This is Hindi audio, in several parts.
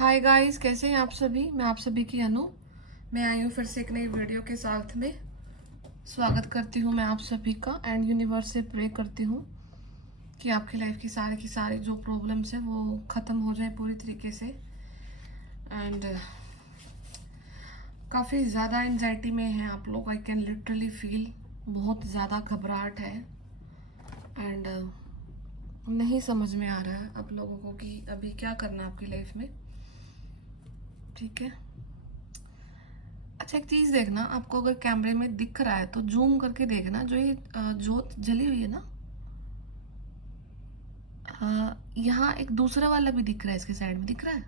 हाय गाइस, कैसे हैं आप सभी। मैं आप सभी की अनु। मैं आई हूँ फिर से एक नई वीडियो के साथ में। स्वागत करती हूँ मैं आप सभी का एंड यूनिवर्स से प्रे करती हूँ कि आपकी लाइफ की सारी जो प्रॉब्लम्स हैं वो ख़त्म हो जाए पूरी तरीके से। एंड काफ़ी ज़्यादा एंजाइटी में हैं आप लोग। आई कैन लिटरली फील बहुत ज़्यादा घबराहट है। एंड नहीं समझ में आ रहा है आप लोगों को कि अभी क्या करना है आपकी लाइफ में। ठीक है। अच्छा, एक चीज देखना, आपको अगर कैमरे में दिख रहा है तो जूम करके देखना। जो ये जोत जली हुई है ना, यहाँ एक दूसरा वाला भी दिख रहा है, इसके साइड में दिख रहा है।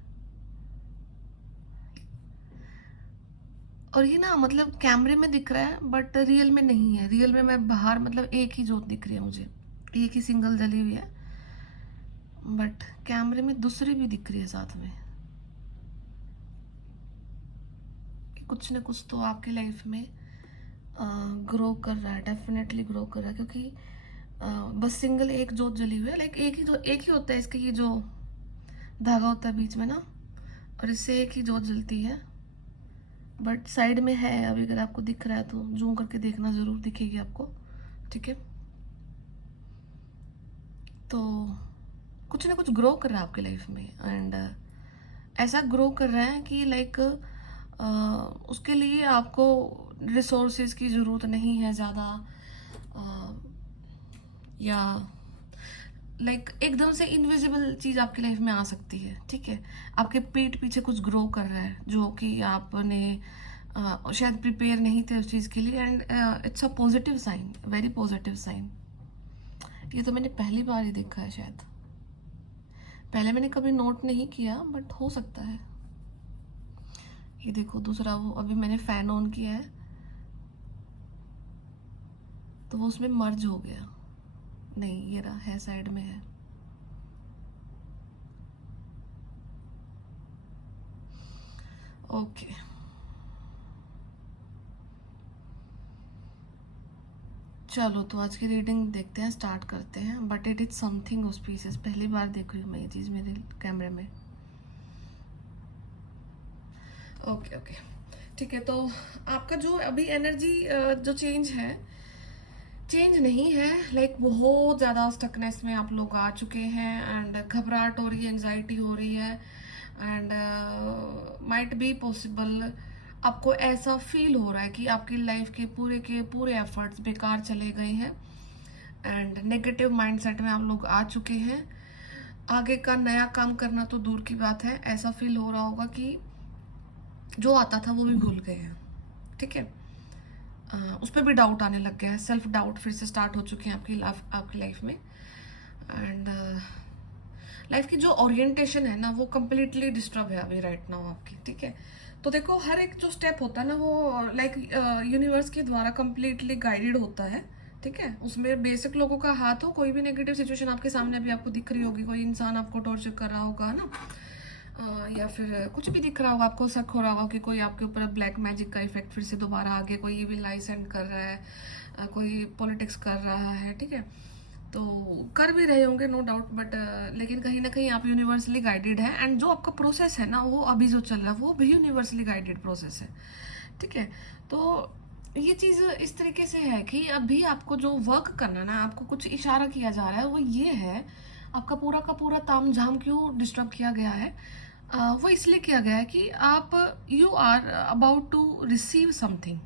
और ये ना मतलब कैमरे में दिख रहा है बट रियल में नहीं है। रियल में मैं बाहर मतलब एक ही जोत दिख रही है मुझे, एक ही सिंगल जली हुई है। बट कैमरे में दूसरी भी दिख रही है साथ में। कुछ ना कुछ तो आपकी लाइफ में ग्रो कर रहा है, डेफिनेटली ग्रो कर रहा है। क्योंकि बस सिंगल एक जोत जली हुई है। लाइक एक ही होता है इसके, ये जो धागा होता है बीच में ना, और इससे एक ही जोत जलती है। बट साइड में है, अभी अगर आपको दिख रहा है तो जूम करके देखना, ज़रूर दिखेगी आपको। ठीक है। तो कुछ ना कुछ ग्रो कर रहा है आपकी लाइफ में। एंड ऐसा ग्रो कर रहा है कि लाइक उसके लिए आपको रिसोर्सेज की ज़रूरत नहीं है ज़्यादा। या लाइक एकदम से इनविजिबल चीज आपकी लाइफ में आ सकती है। ठीक है। आपके पीठ पीछे कुछ ग्रो कर रहा है जो कि आपने शायद प्रिपेयर नहीं थे उस चीज के लिए। And it's a positive sign, very positive sign. ये तो मैंने पहली बार ही देखा है शायद। पहले मैंने कभी नोट नहीं किया बट हो सकता है। ये देखो दूसरा, वो अभी मैंने फैन ऑन किया है तो वो उसमें मर्ज हो गया। नहीं, ये रहा है, साइड में है। ओके। चलो, तो आज की रीडिंग देखते हैं, स्टार्ट करते हैं। But it is something auspicious. पहली बार देख रही हूँ मैं ये चीज़ मेरे कैमरे में। ओके ओके, ठीक है। तो आपका जो अभी एनर्जी जो चेंज है, चेंज नहीं है। लाइक बहुत ज़्यादा स्टकनेस में आप लोग आ चुके हैं। एंड घबराहट हो रही है, एंजाइटी हो रही है। एंड माइट बी पॉसिबल आपको ऐसा फील हो रहा है कि आपकी लाइफ के पूरे एफर्ट्स बेकार चले गए हैं। एंड नेगेटिव माइंडसेट में आप लोग आ चुके हैं। आगे का नया काम करना तो दूर की बात है। ऐसा फील हो रहा होगा कि जो आता था वो भी भूल गए हैं। ठीक है। उस पर भी डाउट आने लग गया है। सेल्फ डाउट फिर से स्टार्ट हो चुके हैं आपकी लाइफ में। एंड लाइफ की जो ओरिएंटेशन है ना, वो कम्प्लीटली डिस्टर्ब है अभी राइट नाउ आपकी। ठीक है। तो देखो, हर एक जो स्टेप होता है ना, वो लाइक यूनिवर्स के द्वारा कम्प्लीटली गाइडेड होता है। ठीक है। उसमें बेसिक लोगों का हाथ हो। कोई भी नेगेटिव सिचुएशन आपके सामने अभी आपको दिख रही होगी, कोई इंसान आपको टॉर्चर कर रहा होगा ना, या फिर कुछ भी दिख रहा होगा, आपको शक हो रहा होगा कि कोई आपके ऊपर ब्लैक मैजिक का इफेक्ट फिर से दोबारा आगे कोई इविल लाई सेंड कर रहा है, कोई पॉलिटिक्स कर रहा है। ठीक है। तो कर भी रहे होंगे नो डाउट। बट लेकिन कहीं ना कहीं आप यूनिवर्सली गाइडेड है। एंड जो आपका प्रोसेस है ना, वो अभी जो चल रहा है वो भी यूनिवर्सली गाइडेड प्रोसेस है। ठीक है। तो ये चीज़ इस तरीके से है कि अभी आपको जो वर्क करना ना, आपको कुछ इशारा किया जा रहा है, वो ये है। आपका पूरा का पूरा ताम झाम क्यों डिस्टर्ब किया गया है? वो इसलिए किया गया है कि आप you are about to receive something.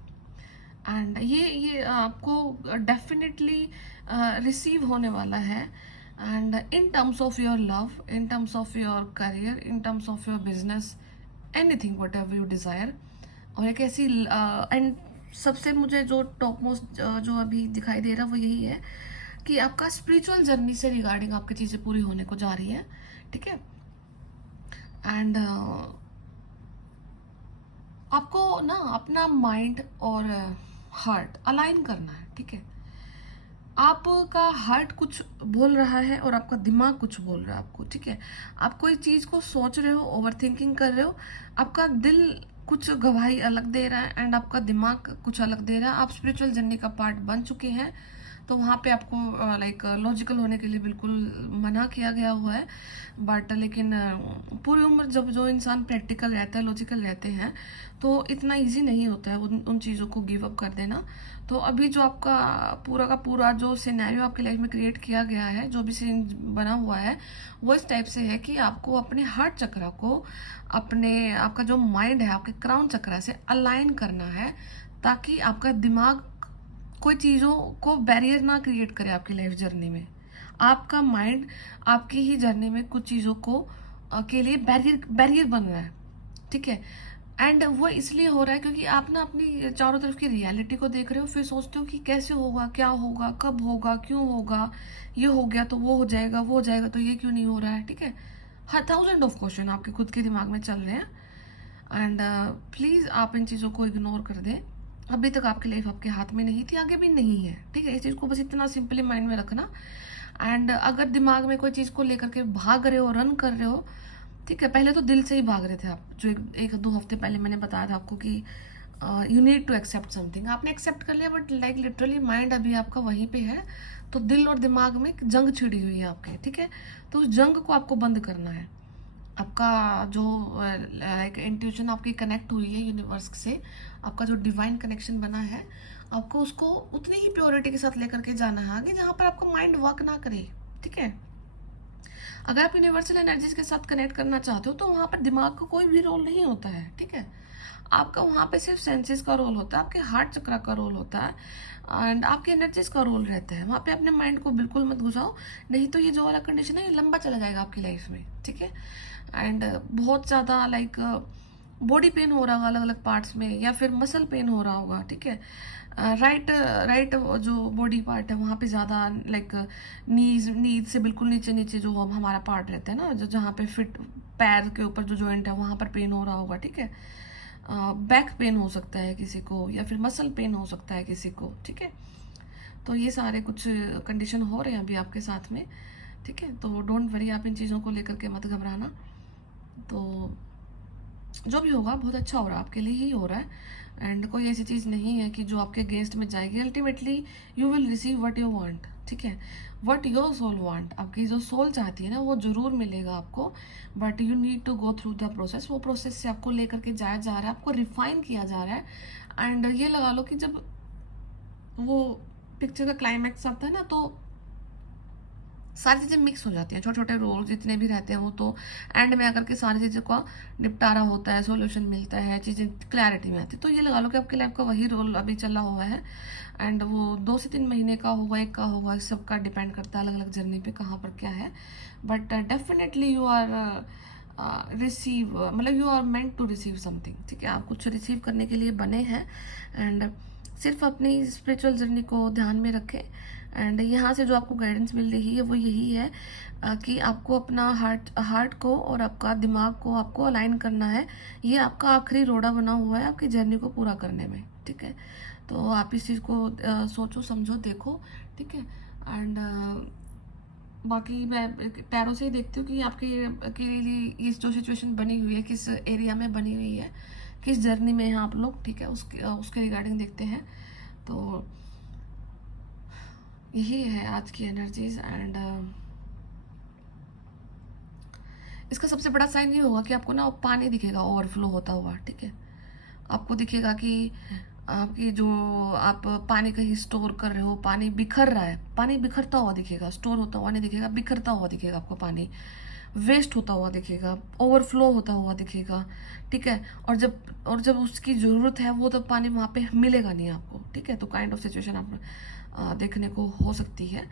And ये आपको डेफिनेटली रिसीव होने वाला है। And in terms of your love, in terms of your career, in terms of your business, anything whatever you desire. और एक ऐसी एंड सबसे मुझे जो टॉप मोस्ट जो अभी दिखाई दे रहा है वो यही है कि आपका स्पिरिचुअल जर्नी से रिगार्डिंग आपकी चीज़ें पूरी होने को जा रही है। ठीक है। एंड आपको ना अपना माइंड और हार्ट अलाइन करना है। ठीक है। आपका हार्ट कुछ बोल रहा है और आपका दिमाग कुछ बोल रहा है आपको। ठीक है। आप कोई चीज को सोच रहे हो, ओवर थिंकिंग कर रहे हो, आपका दिल कुछ गवाही अलग दे रहा है एंड आपका दिमाग कुछ अलग दे रहा है। आप स्पिरिचुअल जर्नी का पार्ट बन चुके हैं। तो वहाँ पे आपको लाइक लॉजिकल होने के लिए बिल्कुल मना किया गया हुआ है। बट लेकिन पूरी उम्र जब जो इंसान प्रैक्टिकल रहता है, लॉजिकल रहते हैं, तो इतना इजी नहीं होता है उन चीज़ों को गिव अप कर देना। तो अभी जो आपका पूरा का पूरा जो सिनेरियो आपकी लाइफ में क्रिएट किया गया है, जो भी सीन बना हुआ है, वो इस टाइप से है कि आपको अपने हार्ट चक्र को, अपने आपका जो माइंड है आपके क्राउन चक्र से अलाइन करना है, ताकि आपका दिमाग कोई चीज़ों को बैरियर ना क्रिएट करे आपकी लाइफ जर्नी में। आपका माइंड आपकी ही जर्नी में कुछ चीज़ों को के लिए बैरियर बैरियर बन रहा है, ठीक है। एंड वो इसलिए हो रहा है क्योंकि आप ना अपनी चारों तरफ की रियलिटी को देख रहे हो, फिर सोचते हो कि कैसे होगा, क्या होगा, कब होगा, क्यों होगा, ये हो गया तो वो हो जाएगा, वो हो जाएगा तो ये क्यों नहीं हो रहा है, ठीक है। हर थाउजेंड ऑफ क्वेश्चन आपके खुद के दिमाग में चल रहे हैं। एंड प्लीज़ आप इन चीज़ों को इग्नोर कर दें। अभी तक आपकी लाइफ आपके हाथ में नहीं थी, आगे भी नहीं है, ठीक है। इस चीज़ को बस इतना सिंपली माइंड में रखना। एंड अगर दिमाग में कोई चीज़ को लेकर के भाग रहे हो, रन कर रहे हो, ठीक है, पहले तो दिल से ही भाग रहे थे आप, जो एक दो हफ्ते पहले मैंने बताया था आपको कि you need to accept something, आपने एक्सेप्ट कर लिया, बट लाइक लिटरली माइंड अभी आपका वहीं पे है। तो दिल और दिमाग में एक जंग छिड़ी हुई है आपके, ठीक है। तो उस जंग को आपको बंद करना है। आपका जो लाइक इंट्यूशन आपकी कनेक्ट हुई है यूनिवर्स से, आपका जो डिवाइन कनेक्शन बना है, आपको उसको उतनी ही प्योरिटी के साथ लेकर के जाना है आगे, जहाँ पर आपका माइंड वर्क ना करे, ठीक है। अगर आप यूनिवर्सल एनर्जीज के साथ कनेक्ट करना चाहते हो तो वहाँ पर दिमाग का कोई भी रोल नहीं होता है, ठीक है। आपका वहाँ पे सिर्फ सेंसेस का रोल होता है, आपके हार्ट चक्र का रोल होता है, एंड आपके एनर्जीज का रोल रहता है। वहाँ पे अपने माइंड को बिल्कुल मत घुसाओ, नहीं तो ये जो वाला कंडीशन है ये लंबा चला जाएगा आपकी लाइफ में, ठीक है। एंड बहुत ज़्यादा लाइक बॉडी पेन हो रहा होगा अलग अलग पार्ट्स में, या फिर मसल पेन हो रहा होगा, ठीक है। राइट राइट जो बॉडी पार्ट है वहाँ पे ज़्यादा लाइक नीज से बिल्कुल नीचे नीचे जो हमारा पार्ट रहता है ना, जो जहाँ पे फिट पैर के ऊपर जो जॉइंट है वहाँ पर पेन हो रहा होगा, ठीक है। बैक पेन हो सकता है किसी को, या फिर मसल पेन हो सकता है किसी को, ठीक है। तो ये सारे कुछ कंडीशन हो रहे हैं अभी आपके साथ में, ठीक है। तो डोंट वरी, आप इन चीज़ों को लेकर के मत घबराना। तो जो भी होगा बहुत अच्छा हो रहा है, आपके लिए ही हो रहा है। एंड कोई ऐसी चीज़ नहीं है कि जो आपके अगेंस्ट में जाएगी। Ultimately you will receive what you want, ठीक है। व्हाट योर सोल वांट, आपकी जो सोल चाहती है ना वो ज़रूर मिलेगा आपको, but you need to go through the process. वो प्रोसेस से आपको लेकर के जाया जा रहा है, आपको रिफाइन किया जा रहा है। एंड ये लगा लो कि जब वो पिक्चर का क्लाइमैक्स आता है ना, तो सारी चीज़ें मिक्स हो जाती हैं, छोटे छोटे रोल जितने भी रहते हैं वो, तो एंड में आकर के सारी चीज़ों का निपटारा होता है, सॉल्यूशन मिलता है, चीज़ें क्लैरिटी में आती है। तो ये लगा लो कि आपकी लाइफ का वही रोल अभी चला हुआ है। एंड वो 2 से 3 महीने का होगा, 1 का होगा, इस सब का डिपेंड करता है अलग अलग जर्नी पे कहाँ पर क्या है। But definitely you are receive, मतलब you are meant to receive something, ठीक है। आप कुछ रिसीव करने के लिए बने हैं। एंड सिर्फ अपनी स्पिरिचुअल जर्नी को ध्यान में रखें। एंड यहाँ से जो आपको गाइडेंस मिल रही है वो यही है कि आपको अपना हार्ट को और आपका दिमाग को आपको अलाइन करना है। ये आपका आखिरी रोड़ा बना हुआ है आपकी जर्नी को पूरा करने में, ठीक है। तो आप इस चीज़ को सोचो, समझो, देखो, ठीक है। एंड बाकी मैं पैरों से ही देखती हूँ कि आपके के लिए इस जो सिचुएशन बनी हुई है, किस एरिया में बनी हुई है, किस जर्नी में हैं आप लोग, ठीक है। उसके रिगार्डिंग देखते हैं। तो यही है आज की एनर्जीज। एंड इसका सबसे बड़ा साइन ये होगा कि आपको ना पानी दिखेगा ओवरफ्लो होता हुआ, ठीक है। आपको दिखेगा कि आपकी जो आप पानी कहीं स्टोर कर रहे हो, पानी बिखर रहा है, पानी बिखरता हुआ दिखेगा, स्टोर होता हुआ नहीं दिखेगा, बिखरता हुआ दिखेगा आपको, पानी वेस्ट होता हुआ दिखेगा, ओवरफ्लो होता हुआ दिखेगा, ठीक है। और जब उसकी ज़रूरत है वो तो पानी वहाँ पे मिलेगा नहीं आपको, ठीक है। तो काइंड ऑफ सिचुएशन आप देखने को हो सकती है।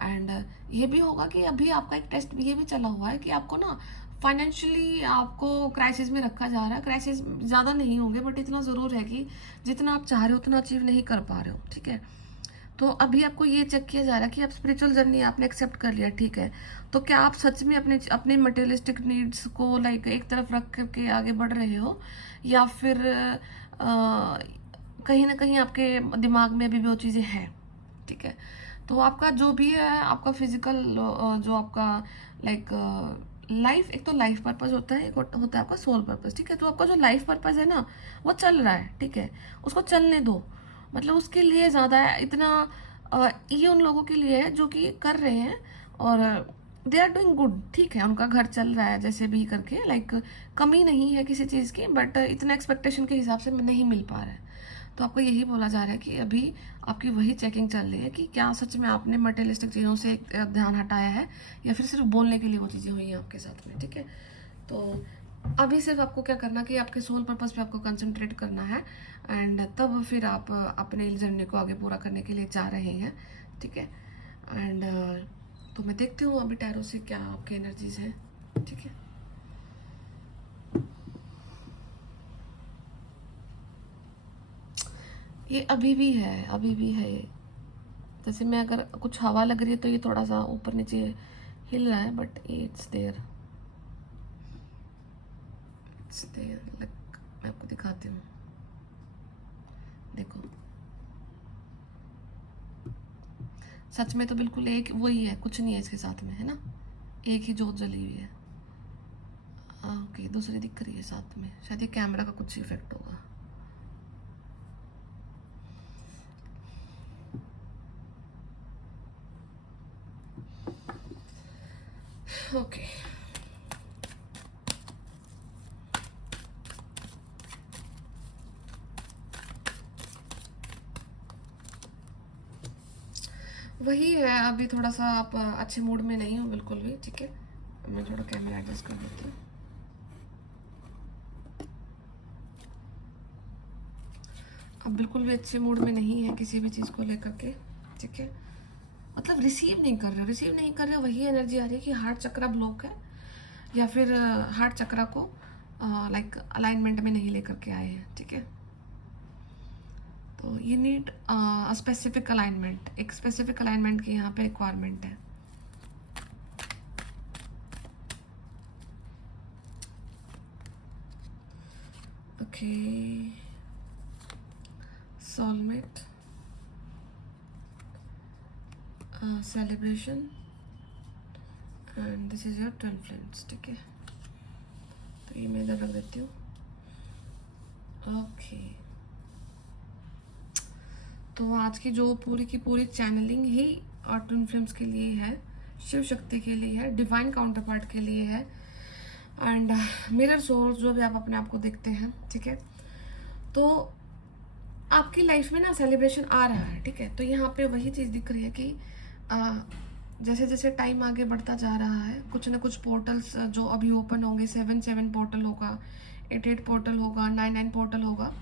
एंड ये भी होगा कि अभी आपका एक टेस्ट ये भी चला हुआ है कि आपको ना फाइनेंशियली आपको क्राइसिस में रखा जा रहा है। क्राइसिस ज़्यादा नहीं होंगे, बट इतना ज़रूर है कि जितना आप चाह रहे हो उतना अचीव नहीं कर पा रहे हो, ठीक है। तो अभी आपको ये चेक किया जा रहा है कि आप स्पिरिचुअल जर्नी आपने एक्सेप्ट कर लिया, ठीक है। तो क्या आप सच में अपने मटेरियलिस्टिक नीड्स को लाइक एक तरफ रख करके आगे बढ़ रहे हो, या फिर कहीं ना कहीं आपके दिमाग में अभी भी वो चीज़ें हैं, ठीक है। तो आपका जो भी है, आपका फिजिकल जो आपका लाइक लाइफ, एक तो लाइफ पर्पस होता है, एक होता है आपका सोल पर्पस, ठीक है। तो आपका जो लाइफ पर्पस है ना वो चल रहा है, ठीक है, उसको चलने दो। मतलब उसके लिए ज़्यादा इतना ये उन लोगों के लिए है जो कि कर रहे हैं और दे आर डूइंग गुड, ठीक है, उनका घर चल रहा है जैसे भी करके, लाइक कमी नहीं है किसी चीज़ की, बट इतना एक्सपेक्टेशन के हिसाब से नहीं मिल पा रहा है। तो आपको यही बोला जा रहा है कि अभी आपकी वही चेकिंग चल रही है कि क्या सच में आपने मटेरियलिस्टिक चीज़ों से ध्यान हटाया है या फिर सिर्फ बोलने के लिए वो चीज़ें हुई हैं आपके साथ में, ठीक है। तो अभी सिर्फ आपको क्या करना कि आपके सोल पर्पस पे आपको कंसंट्रेट करना है, एंड तब फिर आप अपने जर्नी को आगे पूरा करने के लिए जा रहे हैं, ठीक है। एंड तो मैं देखती हूँ अभी टैरो से क्या आपके एनर्जीज हैं, ठीक है। ये अभी भी है, अभी भी है ये। जैसे मैं अगर कुछ हवा लग रही है तो ये थोड़ा सा ऊपर नीचे हिल रहा है, but it's there, it's there. Like मैं आपको दिखाती हूँ, देखो सच में तो बिल्कुल एक वही है, कुछ नहीं है इसके साथ में, है ना, एक ही जोत जली हुई है। ओके, दूसरी दिख रही है साथ में, शायद ये कैमरा का कुछ इफेक्ट होगा। ओके वही है, अभी थोड़ा सा आप अच्छे मूड में नहीं हो बिल्कुल भी, ठीक है। मैं थोड़ा कैमरा एडजस्ट कर देती हूँ। अब बिल्कुल भी अच्छे मूड में नहीं है किसी भी चीज़ को लेकर के, ठीक है। मतलब रिसीव नहीं कर रहे हो, वही एनर्जी आ रही है कि हार्ट चक्रा ब्लॉक है या फिर हार्ट चक्रा को लाइक अलाइनमेंट में नहीं लेकर के आए हैं, ठीक है। तो ये नीड स्पेसिफिक अलाइनमेंट, एक स्पेसिफिक अलाइनमेंट की यहाँ पे रिक्वायरमेंट है। Okay, soulmate, celebration, and this is your twin flames, ठीक है। तो ये मैं इधर रख देती हूँ। ओके, तो आज की जो पूरी की पूरी चैनलिंग ही ट्विन फ्लेम्स के लिए है, शिव शक्ति के लिए है, डिवाइन काउंटर पार्ट के लिए है, एंड मिरर सोल जो भी आप अपने आप को देखते हैं, ठीक है। तो आपकी लाइफ में ना सेलिब्रेशन आ रहा है, ठीक है। तो यहाँ पे वही चीज़ दिख रही है कि जैसे जैसे टाइम आगे बढ़ता जा रहा है, कुछ ना कुछ पोर्टल्स जो अभी ओपन होंगे, 7 पोर्टल होगा, 8 पोर्टल होगा, 9 पोर्टल होगा।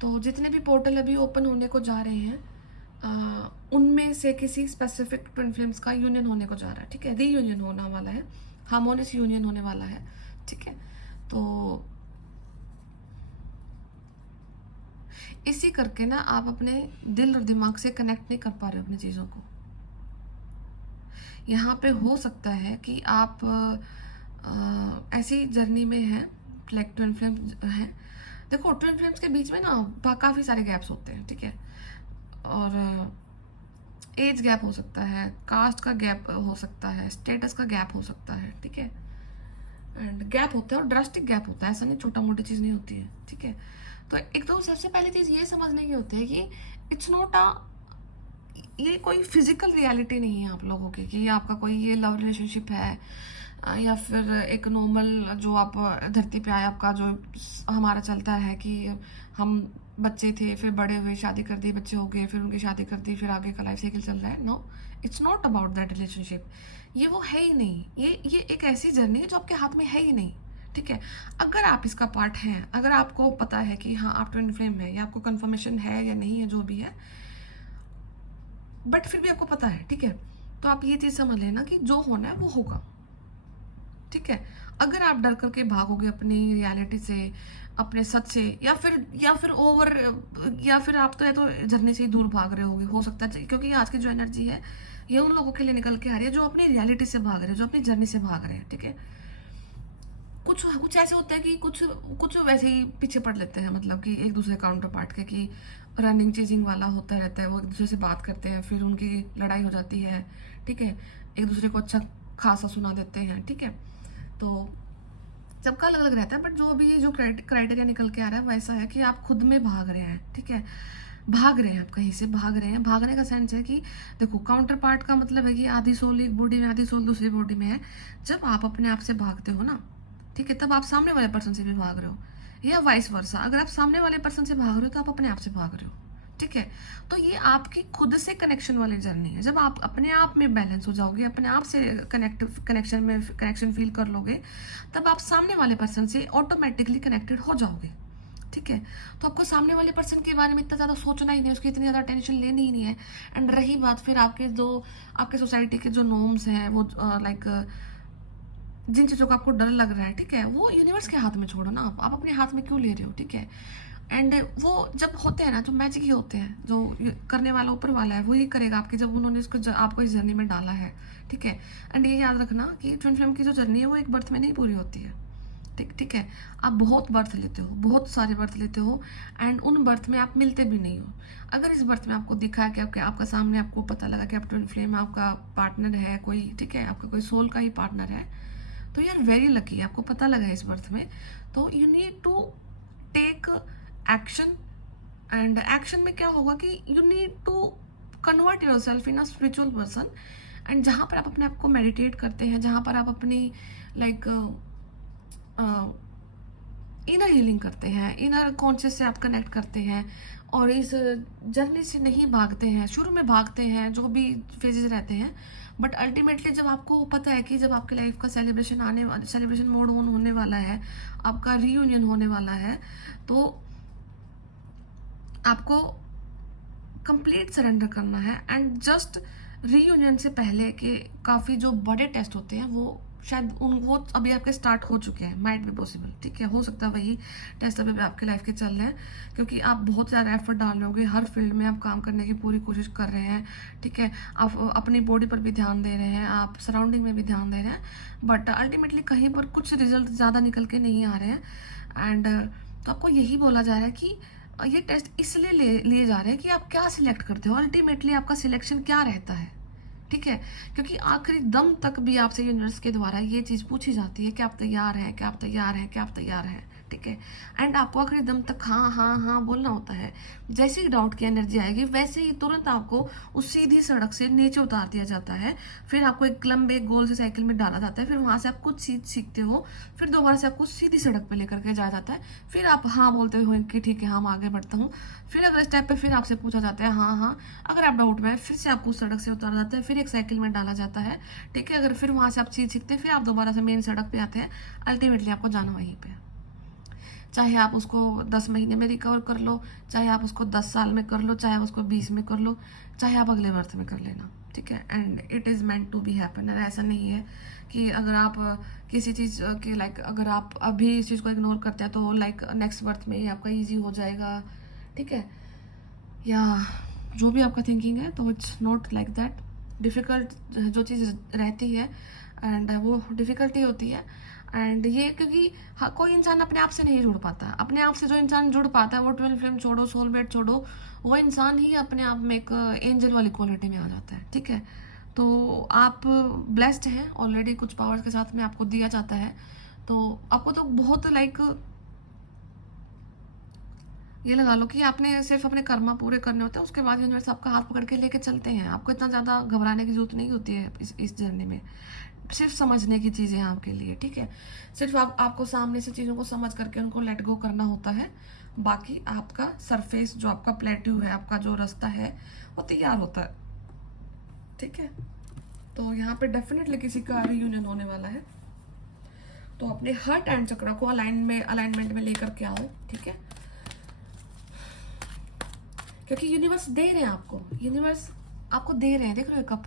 तो जितने भी पोर्टल अभी ओपन होने को जा रहे हैं, उनमें से किसी स्पेसिफिक ट्विन फ्लेम्स का यूनियन होने को जा रहा है, ठीक है। रीयूनियन होने वाला है, हार्मोनियस यूनियन होने वाला है, ठीक है। तो इसी करके ना आप अपने दिल और दिमाग से कनेक्ट नहीं कर पा रहे हो अपनी चीज़ों को। यहाँ पे हो सकता है कि आप ऐसी जर्नी में हैं, लाइक ट्विन फ्लेम्स हैं। देखो ट्विन फ्लेम्स के बीच में ना काफ़ी सारे गैप्स होते हैं, ठीक है। और एज गैप हो सकता है, कास्ट का गैप हो सकता है, स्टेटस का गैप हो सकता है, ठीक है। एंड गैप होता है और ड्रास्टिक गैप होता है, ऐसा नहीं छोटा मोटी चीज़ नहीं होती है, ठीक है। तो एक तो सबसे पहली चीज़ ये समझने की होती है कि इट्स नॉट ये कोई फिजिकल रियलिटी नहीं है आप लोगों की, कि आपका कोई ये लव रिलेशनशिप है या फिर एक नॉर्मल जो आप धरती पे आए आपका जो हमारा चलता है कि हम बच्चे थे, फिर बड़े हुए, शादी कर दी, बच्चे हो गए, फिर उनकी शादी कर दी, फिर आगे का लाइफ साइकिल चल रहा है। No, it's not about that relationship. ये वो है ही नहीं। ये एक ऐसी जर्नी है जो आपके हाथ में है ही नहीं, ठीक है। अगर आप इसका पार्ट हैं, अगर आपको पता है कि हाँ आप ट्विन फ्लेम है, या आपको कंफर्मेशन है या नहीं है, जो भी है, बट फिर भी आपको पता है, ठीक है, तो आप ये चीज़ समझ लेना कि जो होना है वो होगा, ठीक है। अगर आप डर करके भागोगे अपनी रियलिटी से, अपने सच से, या फिर ओवर, या फिर आप तो है तो झरने से ही दूर भाग रहे होगे, हो सकता है, क्योंकि आज की जो एनर्जी है ये उन लोगों के लिए निकल के आ रही है जो अपनी रियलिटी से भाग रहे हैं, जो अपनी जर्नी से भाग रहे हैं, ठीक है। कुछ ऐसे होते हैं कि कुछ वैसे ही पीछे पड़ लेते हैं, मतलब कि एक दूसरे काउंटर पार्ट के, कि रनिंग चेजिंग वाला होता रहता है, वो एक दूसरे से बात करते हैं, फिर उनकी लड़ाई हो जाती है, ठीक है। एक दूसरे को अच्छा खासा सुना देते हैं, ठीक है। तो सबका अलग अलग रहता है, बट जो अभी ये जो क्राइटेरिया निकल के आ रहा है वैसा है कि आप खुद में भाग रहे हैं, ठीक है। भाग रहे हैं, आप कहीं से भाग रहे हैं। भागने का सेंस है कि देखो काउंटर पार्ट का मतलब है कि आधी सोल एक बॉडी में, आधी सोल दूसरी बॉडी में है। जब आप अपने आप से भागते हो ना, ठीक है, तब आप सामने वाले पर्सन से भी भाग रहे हो, या वाइस वर्सा। अगर आप सामने वाले पर्सन से भाग रहे हो तो आप अपने आप से भाग रहे हो, ठीक है। तो ये आपकी खुद से कनेक्शन वाली जर्नी है। जब आप अपने आप में बैलेंस हो जाओगे, अपने आप से कनेक्शन फील कर लोगे, तब आप सामने वाले पर्सन से ऑटोमेटिकली कनेक्टेड हो जाओगे, ठीक है। तो आपको सामने वाले पर्सन के बारे में इतना ज़्यादा सोचना ही नहीं है, उसकी इतनी ज़्यादा टेंशन लेनी ही नहीं है। एंड रही बात फिर आपके जो आपके सोसाइटी के जो नॉर्म्स हैं, वो लाइक जिन चीज़ों का आपको डर लग रहा है, ठीक है, वो यूनिवर्स के हाथ में छोड़ो ना। आप अपने हाथ में क्यों ले रहे हो, ठीक है। एंड वो जब होते हैं ना, जो मैजिक ही होते हैं, जो करने वाला ऊपर वाला है वही करेगा आपकी, जब उन्होंने इसको आपको इस जर्नी में डाला है, ठीक है। एंड ये याद रखना कि ट्विन फ्लेम की जो जर्नी है वो एक बर्थ में नहीं पूरी होती है, ठीक है। आप बहुत बर्थ लेते हो, बहुत सारे बर्थ लेते हो, एंड उन बर्थ में आप मिलते भी नहीं हो। अगर इस बर्थ में आपको दिखा है कि आपका सामने आपको पता लगा कि आप ट्विन फ्लेम में आपका पार्टनर है कोई, ठीक है, आपका कोई सोल का ही पार्टनर है, तो यार वेरी लकी, आपको पता लगा है इस बर्थ में। तो you need to take action. And action में क्या होगा कि you need to convert yourself in a spiritual person. And जहाँ पर आप अपने आप को मेडिटेट करते हैं, जहाँ पर आप अपनी लाइक इनर हीलिंग करते हैं, इनर कॉन्शियस से आप कनेक्ट करते हैं, और इस जर्नी से नहीं भागते हैं। शुरू में भागते हैं, जो भी फेजेस रहते हैं, बट अल्टीमेटली जब आपको पता है कि जब आपकी लाइफ का सेलिब्रेशन मोड ऑन होने वाला है, आपका रीयूनियन होने वाला है, तो आपको कंप्लीट सरेंडर करना है। एंड जस्ट रीयूनियन से पहले के काफ़ी जो बड़े टेस्ट होते हैं वो शायद वो अभी आपके स्टार्ट हो चुके हैं, माइट बी पॉसिबल, ठीक है। हो सकता है वही टेस्ट अभी भी आपके लाइफ के चल रहे हैं, क्योंकि आप बहुत ज़्यादा एफर्ट डाल रहे होगे, हर फील्ड में आप काम करने की पूरी कोशिश कर रहे हैं, ठीक है। आप अपनी बॉडी पर भी ध्यान दे रहे हैं, आप सराउंडिंग में भी ध्यान दे रहे हैं, बट अल्टीमेटली कहीं पर कुछ रिजल्ट ज़्यादा निकल के नहीं आ रहे हैं। एंड तो आपको यही बोला जा रहा है कि ये टेस्ट इसलिए लिए जा रहे हैं कि आप क्या सिलेक्ट करते हो, अल्टीमेटली आपका सिलेक्शन क्या रहता है, ठीक है। क्योंकि आखिरी दम तक भी आपसे यूनिवर्स के द्वारा ये चीज़ पूछी जाती है कि आप तैयार हैं, कि आप तैयार हैं, कि आप तैयार हैं, ठीक है। एंड आपको आखिरी दम तक हाँ हाँ हाँ बोलना होता है। जैसे ही डाउट की एनर्जी आएगी, वैसे ही तुरंत आपको उस सीधी सड़क से नीचे उतार दिया जाता है। फिर आपको एक लंबे गोल से साइकिल में डाला जाता है, फिर वहाँ से आप कुछ सीखते हो, फिर दोबारा से आपको सीधी सड़क पे लेकर के जाया जाता है। फिर आप हाँ बोलते हो कि ठीक है, हाँ मैं आगे बढ़ता हूँ। फिर अगले स्टेप पे फिर आपसे पूछा जाता है हाँ हाँ, अगर आप डाउट में, फिर से आपको उस सड़क से उतारा जाता है, फिर एक साइकिल में डाला जाता है, ठीक है। अगर फिर वहाँ से आप चीज़ सीखते हैं, फिर आप दोबारा से मेन सड़क पे आते हैं। अल्टीमेटली आपको जाना वहीं पे, चाहे आप उसको 10 महीने में रिकवर कर लो, चाहे आप उसको 10 साल में कर लो, चाहे आप उसको 20 में कर लो, चाहे आप अगले बर्थ में कर लेना, ठीक है। And it is meant to be happen. ऐसा नहीं है कि अगर आप किसी चीज़ के लाइक अगर आप अभी इस चीज़ को इग्नोर करते हैं तो लाइक नेक्स्ट बर्थ में ही आपका ईजी हो जाएगा, ठीक है, या जो भी आपका थिंकिंग है, तो it's not like that. Difficult जो चीज़ रहती है एंड वो डिफ़िकल्टी होती है। एंड ये क्योंकि कोई इंसान अपने आप से नहीं जुड़ पाता। अपने आप से जो इंसान जुड़ पाता है, वो ट्विन फ्लेम छोड़ो, सोलमेट छोड़ो, वो इंसान ही अपने आप में एक एंजल वाली क्वालिटी में आ जाता है, ठीक है। तो आप ब्लेस्ड हैं ऑलरेडी, कुछ पावर्स के साथ में आपको दिया जाता है। तो आपको तो बहुत लाइक ये लगा लो कि आपने सिर्फ अपने कर्मा पूरे करने होते हैं, उसके बाद यूनिवर्स आपका हाथ पकड़ के लेके चलते हैं। आपको इतना ज़्यादा घबराने की जरूरत नहीं होती है इस जर्नी में। सिर्फ समझने की चीज़ें हैं आपके लिए, ठीक है। सिर्फ आपको सामने से चीज़ों को समझ करके उनको लेट गो करना होता है। बाकी आपका सरफेस जो आपका प्लेट्यू है, आपका जो रास्ता है, वो तैयार होता है, ठीक है। तो यहाँ पे डेफिनेटली किसी का रियूनियन होने वाला है। तो अपने हार्ट एंड चक्र को अलाइनमेंट में लेकर के आओ, ठीक है। क्योंकि यूनिवर्स दे रहे हैं आपको, यूनिवर्स आपको दे रहे हैं, देख रहे हो कप,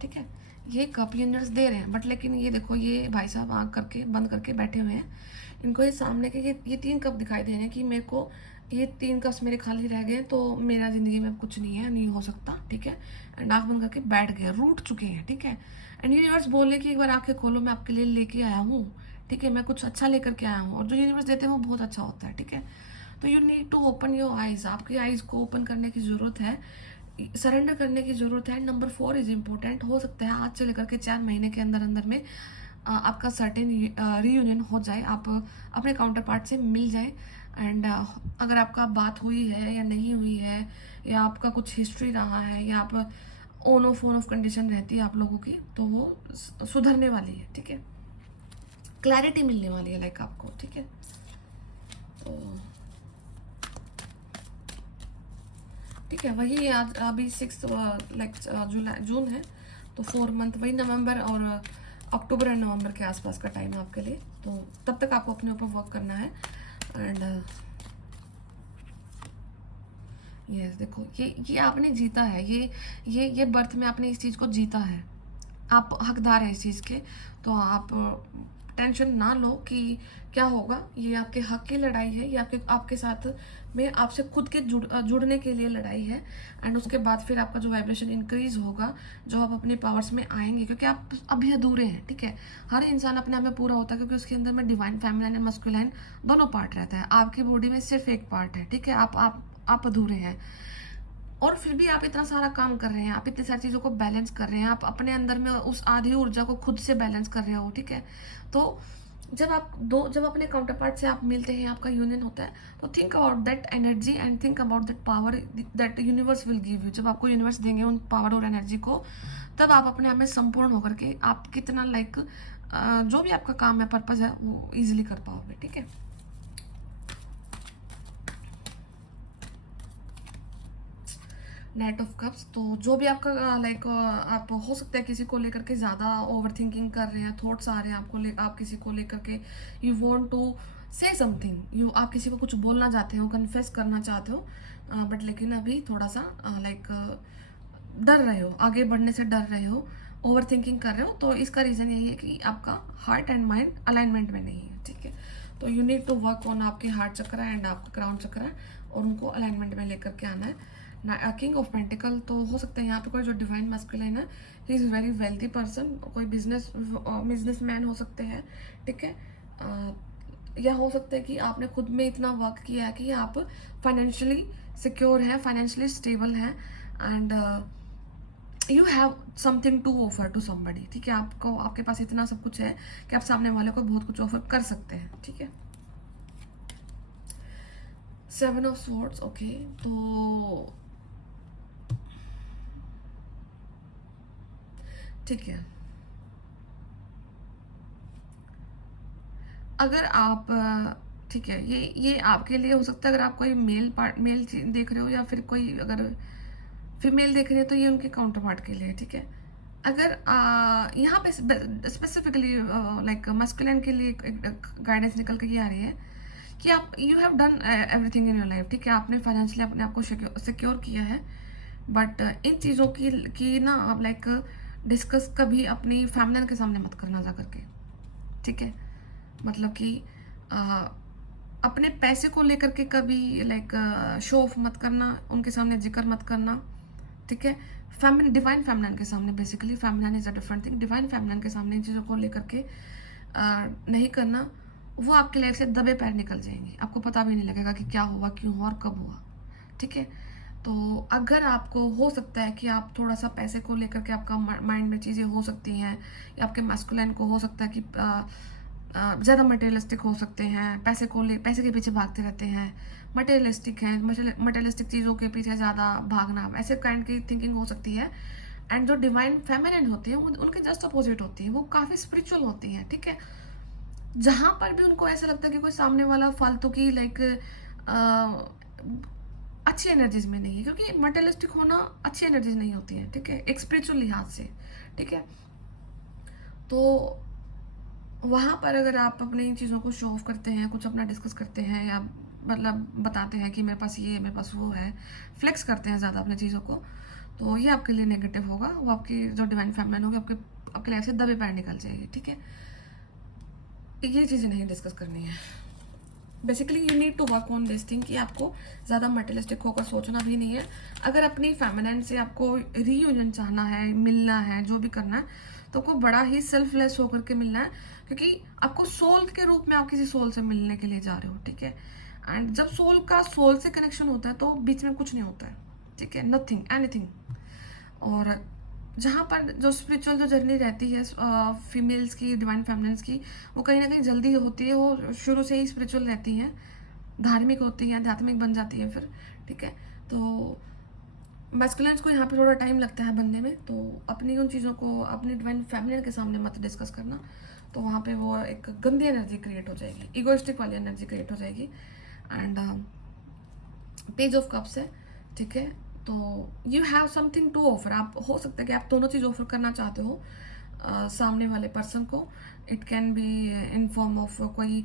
ठीक है, ये कप यूनिवर्स दे रहे हैं। बट लेकिन ये देखो, ये भाई साहब आँख करके बंद करके बैठे हुए हैं, इनको ये सामने के ये 3 कप दिखाई दे रहे हैं कि मेरे को ये 3 कप्स मेरे खाली रह गए, तो मेरा ज़िंदगी में कुछ नहीं है, नहीं हो सकता, ठीक है। एंड आँख बंद करके बैठ गए, रूठ चुके हैं, ठीक है। एंड यूनिवर्स बोले कि एक बार आँखें खोलो, मैं आपके लिए लेके आया हूँ, ठीक है, मैं कुछ अच्छा लेकर के आया हूँ। और जो यूनिवर्स देते हैं वो बहुत अच्छा होता है, ठीक है। तो you need to open your eyes, आपकी आइज को ओपन करने की ज़रूरत है, सरेंडर करने की ज़रूरत है। Number 4 is important. हो सकता है आज से लेकर के 4 महीने के अंदर अंदर में आपका सर्टेन रीयूनियन हो जाए, आप अपने काउंटर पार्ट से मिल जाए। एंड अगर आपका बात हुई है या नहीं हुई है, या आपका कुछ हिस्ट्री रहा है, या आप ऑन ऑफ कंडीशन रहती है आप लोगों की, तो वो सुधरने वाली है, ठीक है। क्लैरिटी मिलने वाली है लाइक आपको, ठीक है। तो ठीक है, वही आज अभी 6 लाइक जुलाई जून है, तो 4 मंथ, वही नवंबर और अक्टूबर एंड नवंबर के आसपास का टाइम है आपके लिए। तो तब तक आपको अपने ऊपर वर्क करना है। एंड यस, देखो ये आपने जीता है, ये बर्थ में आपने इस चीज़ को जीता है, आप हकदार है इस चीज़ के। तो आप टेंशन ना लो कि क्या होगा, ये आपके हक की लड़ाई है, ये आपके साथ में आपसे खुद के जुड़ने के लिए लड़ाई है। एंड उसके बाद फिर आपका जो वाइब्रेशन इंक्रीज होगा, जो आप अपने पावर्स में आएंगे, क्योंकि आप अभी अधूरे हैं, ठीक है। हर इंसान अपने आप में पूरा होता है, क्योंकि उसके अंदर में डिवाइन फेमिनिन एंड मस्कुलाइन दोनों पार्ट रहता है। आपकी बॉडी में सिर्फ एक पार्ट है, ठीक है। आप अधूरे हैं, और फिर भी आप इतना सारा काम कर रहे हैं, आप इतनी सारी चीज़ों को बैलेंस कर रहे हैं, आप अपने अंदर में उस आधी ऊर्जा को खुद से बैलेंस कर रहे हो, ठीक है। तो जब अपने काउंटर पार्ट से आप मिलते हैं, आपका यूनियन होता है, तो think about that energy and think about that power that universe will give you. जब आपको यूनिवर्स देंगे उन पावर और एनर्जी को, तब आप अपने आप में संपूर्ण होकर के आप कितना लाइक जो भी आपका काम है, पर्पज है, वो इजिली कर पाओगे, ठीक है। नाइट ऑफ कप्स, तो जो भी आपका लाइक आप हो सकता है किसी को लेकर के ज़्यादा ओवर थिंकिंग कर रहे हैं, थॉट्स आ रहे हैं आपको आप किसी को लेकर के you want to say something, आप किसी को कुछ बोलना चाहते हो, कन्फेस करना चाहते हो, बट लेकिन अभी थोड़ा सा लाइक डर रहे हो, आगे बढ़ने से डर रहे हो, ओवर थिंकिंग कर रहे हो। तो इसका रीज़न यही है कि आपका हार्ट एंड माइंड अलाइनमेंट में नहीं है, ठीक है। तो you need to work on आपके हार्ट चक्रा एंड आपका क्राउन चक्रा, और उनको अलाइनमेंट में लेकर के आना है। किंग ऑफ पेंटिकल, तो हो सकता है यहाँ पे कोई जो डिवाइन मस्कुलाइन है, he is very wealthy person, कोई बिजनेस मैन हो सकते हैं, ठीक है। या हो सकता है कि आपने खुद में इतना वर्क किया है कि आप फाइनेंशियली सिक्योर हैं, फाइनेंशियली स्टेबल हैं, and you have something to offer to somebody, ठीक है। आपके पास इतना सब कुछ है कि आप सामने वाले को बहुत कुछ ऑफर कर सकते हैं, ठीक है। 7 ऑफ स्वॉर्ड्स, ओके, तो ठीक है। अगर आप ठीक है, ये आपके लिए हो सकता है, अगर आप कोई मेल देख रहे हो, या फिर कोई अगर फीमेल देख रहे हैं, तो ये उनके काउंटर पार्ट के लिए, ठीक है। अगर यहाँ पे स्पेसिफिकली लाइक मस्कुलिन के लिए गाइडेंस निकल के ये आ रही है कि आप you have done everything in your life, ठीक है। आपने फाइनेंशियली अपने आप को सिक्योर किया है, बट इन चीज़ों की ना आप लाइक डिस्कस कभी अपनी फैमिली के सामने मत करना जा करके, ठीक है। मतलब कि अपने पैसे को लेकर के कभी लाइक शो ऑफ मत करना, उनके सामने जिक्र मत करना, ठीक है। डिवाइन फेमिनिन के सामने, basically feminine is a different thing, divine feminine के सामने इन चीज़ों को लेकर के नहीं करना। वो आपकी लाइफ से दबे पैर निकल जाएंगी, आपको पता भी नहीं लगेगा कि क्या हुआ, क्यों हुआ और कब हुआ, ठीक है। तो अगर आपको हो सकता है कि आप थोड़ा सा पैसे को लेकर के आपका माइंड में चीज़ें हो सकती हैं, या आपके मैस्कुलिन को हो सकता है कि ज़्यादा मटेरियलिस्टिक हो सकते हैं, पैसे के पीछे भागते रहते हैं, मटेरियलिस्टिक हैं, मटेरियलिस्टिक चीज़ों के पीछे ज़्यादा भागना, ऐसे काइंड की थिंकिंग हो सकती है। एंड जो डिवाइन फेमिनिन होती है, उनके जस्ट अपोजिट होती है, वो काफ़ी स्पिरिचुअल होती हैं, ठीक है। जहाँ पर भी उनको ऐसा लगता है कि कोई सामने वाला फालतू की लाइक अच्छी एनर्जीज में नहीं है, क्योंकि मटेरियलिस्टिक होना अच्छी एनर्जीज नहीं होती है, ठीक है, एक स्पिरिचुअल लिहाज से, ठीक है। तो वहाँ पर अगर आप अपनी चीज़ों को शो ऑफ करते हैं, कुछ अपना डिस्कस करते हैं, या मतलब बताते हैं कि मेरे पास ये है, मेरे पास वो है, फ्लेक्स करते हैं ज़्यादा अपनी चीज़ों को, तो ये आपके लिए नेगेटिव होगा। वो आपकी जो डिवाइन फेमिनिन होगी, आपके लाइफ से दबे पैर निकल जाएगी, ठीक है। ये चीज़ें नहीं डिस्कस करनी है। Basically you need to work on this thing कि आपको ज़्यादा मटेरियलिस्टिक होकर सोचना भी नहीं है। अगर अपनी फेमिनिन से आपको रीयूनियन चाहना है, मिलना है, जो भी करना है, तो आपको बड़ा ही सेल्फलेस होकर के मिलना है, क्योंकि आपको सोल के रूप में आप किसी सोल से मिलने के लिए जा रहे हो, ठीक है। एंड जब सोल का सोल से कनेक्शन होता है, तो बीच में कुछ नहीं होता है, ठीक है, नथिंग एनीथिंग। और जहाँ पर जो स्पिरिचुअल जो जर्नी रहती है फीमेल्स की, डिवाइन फेमिनिन्स की, वो कहीं ना कहीं जल्दी होती है, वो शुरू से ही स्पिरिचुअल रहती हैं, धार्मिक होती है, आध्यात्मिक बन जाती है फिर, ठीक है। तो मैस्कुलिन्स को यहाँ पे थोड़ा टाइम लगता है बनने में, तो अपनी उन चीज़ों को अपनी डिवाइन फेमिनिन के सामने मत डिस्कस करना, तो वहाँ पे वो एक गंदी एनर्जी क्रिएट हो जाएगी, इगोइस्टिक वाली एनर्जी क्रिएट हो जाएगी। एंड पेज ऑफ कप्स है, ठीक है। तो you have something to offer, आप हो सकता है कि आप दोनों चीज़ ऑफर करना चाहते हो सामने वाले पर्सन को। It can be in form of कोई,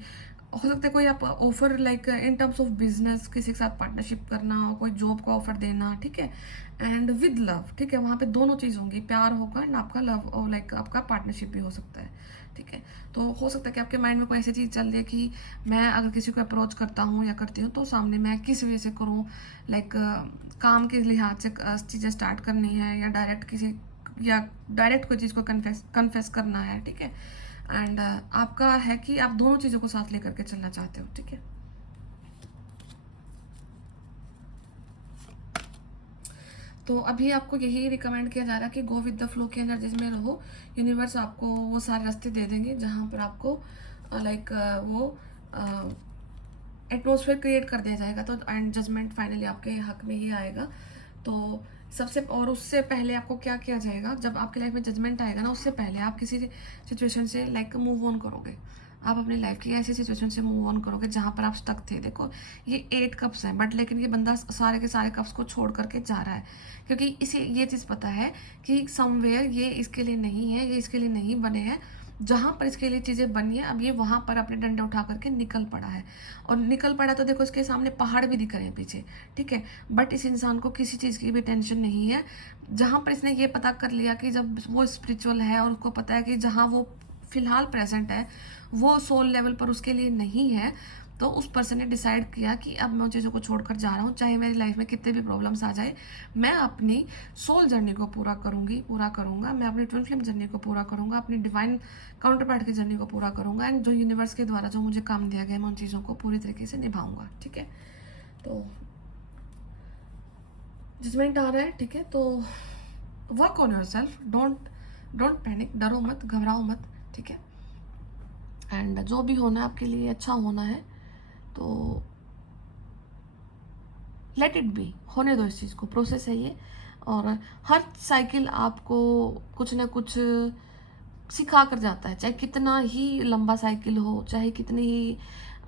हो सकता है कोई आप offer like in terms of business, किसी के साथ पार्टनरशिप करना, कोई जॉब का ऑफर देना, ठीक है। एंड विद लव, ठीक है, वहाँ पे दोनों चीज़ होंगी, प्यार होगा एंड आपका लव और लाइक आपका पार्टनरशिप भी हो सकता है, ठीक है। तो हो सकता है कि आपके माइंड में कोई ऐसी चीज़ चल रही है कि मैं अगर किसी को अप्रोच करता हूँ या करती हूँ तो सामने मैं किस वजह से करूँ, लाइक काम के लिहाज से चीज़ें स्टार्ट करनी है, या डायरेक्ट कोई चीज़ को कन्फेस करना है, ठीक है। एंड आपका है कि आप दोनों चीज़ों को साथ लेकर के चलना चाहते हो, ठीक है। तो अभी आपको यही रिकमेंड किया जा रहा है कि गो विद द फ्लो की एनर्जीज में रहो। यूनिवर्स आपको वो सारे रास्ते दे देंगे जहाँ पर आपको लाइक वो एटमोसफेयर क्रिएट कर दिया जाएगा, तो एंड जजमेंट फाइनली आपके हक में ही आएगा। तो सबसे और उससे पहले आपको क्या किया जाएगा, जब आपकी लाइफ में जजमेंट आएगा ना, उससे पहले आप किसी सिचुएशन से लाइक मूव ऑन करोगे। आप अपनी लाइफ की ऐसी सिचुएशन से मूव ऑन करोगे जहाँ पर आप स्टक थे। देखो ये 8 कप्स हैं, बट लेकिन ये बंदा सारे के सारे कप्स को छोड़ करके जा रहा है, क्योंकि इसे ये चीज़ पता है कि समवेयर ये इसके लिए नहीं है, ये इसके लिए नहीं बने हैं। जहाँ पर इसके लिए चीज़ें बनी है, अब ये वहाँ पर अपने डंडे उठा करके निकल पड़ा है। और निकल पड़ा तो देखो इसके सामने पहाड़ भी दिख रहे हैं पीछे, ठीक है। बट इस इंसान को किसी चीज़ की भी टेंशन नहीं है। जहाँ पर इसने ये पता कर लिया कि जब वो स्पिरिचुअल है और उसको पता है कि जहाँ वो फिलहाल प्रेजेंट है वो सोल लेवल पर उसके लिए नहीं है, तो उस पर्सन ने डिसाइड किया कि अब मैं उन चीज़ों को छोड़कर जा रहा हूँ, चाहे मेरी लाइफ में कितने भी प्रॉब्लम्स आ जाए, मैं अपनी सोल जर्नी को पूरा करूँगा, मैं अपनी ट्विन फ्लेम जर्नी को पूरा करूँगा, अपनी डिवाइन काउंटर पार्ट की जर्नी को पूरा करूँगा, एंड जो यूनिवर्स के द्वारा जो मुझे काम दिया गया मैं उन चीज़ों को पूरी तरीके से निभाऊंगा, ठीक है। तो जजमेंट आ रहा है, ठीक है। तो work on your self, don't panic, डरो मत, घबराओ मत, ठीक है। एंड जो भी होना है आपके लिए अच्छा होना है, तो लेट इट बी, होने दो इस चीज़ को, प्रोसेस है ये। और हर साइकिल आपको कुछ ना कुछ सिखा कर जाता है, चाहे कितना ही लंबा साइकिल हो, चाहे कितनी ही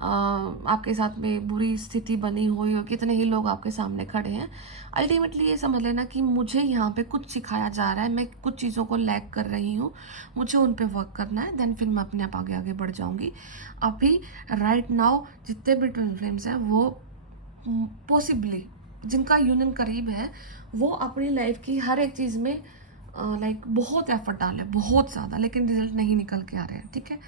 आपके साथ में बुरी स्थिति बनी हुई हो, कितने ही लोग आपके सामने खड़े हैं, अल्टीमेटली ये समझ लेना कि मुझे यहाँ पे कुछ सिखाया जा रहा है, मैं कुछ चीज़ों को लैग कर रही हूँ, मुझे उन पे वर्क करना है, देन फिर मैं अपने आप आगे आगे बढ़ जाऊँगी। अभी राइट नाउ जितने भी ट्विन फ्लेम्स हैं वो पॉसिबली जिनका यूनियन करीब है, वो अपनी लाइफ की हर एक चीज़ में लाइक बहुत एफर्ट डाले, बहुत ज़्यादा, लेकिन रिजल्ट नहीं निकल के आ रहे हैं, ठीक है।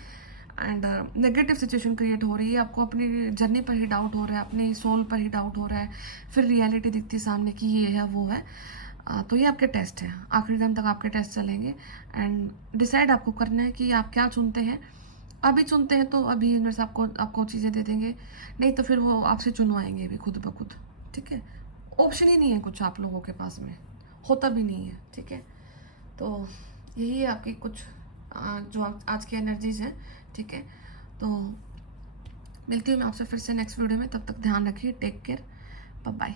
एंड नेगेटिव सिचुएशन क्रिएट हो रही है, आपको अपनी जर्नी पर ही डाउट हो रहा है, अपने सोल पर ही डाउट हो रहा है, फिर रियलिटी दिखती है सामने कि ये है वो है। तो ये आपके टेस्ट है, आखिरी दिन तक आपके टेस्ट चलेंगे, एंड डिसाइड आपको करना है कि आप क्या चुनते हैं। अभी चुनते हैं तो अभी यूनिवर्स आपको चीज़ें दे देंगे, नहीं तो फिर वो आपसे चुनवाएंगे भी खुद ब खुद, ठीक है। ऑप्शन ही नहीं है कुछ आप लोगों के पास में, होता भी नहीं है, ठीक है। तो यही है आपकी कुछ जो आज की एनर्जीज हैं, ठीक है। तो मिलती हूँ मैं आपसे फिर से नेक्स्ट वीडियो में, तब तक ध्यान रखिए, टेक केयर, बाय बाय।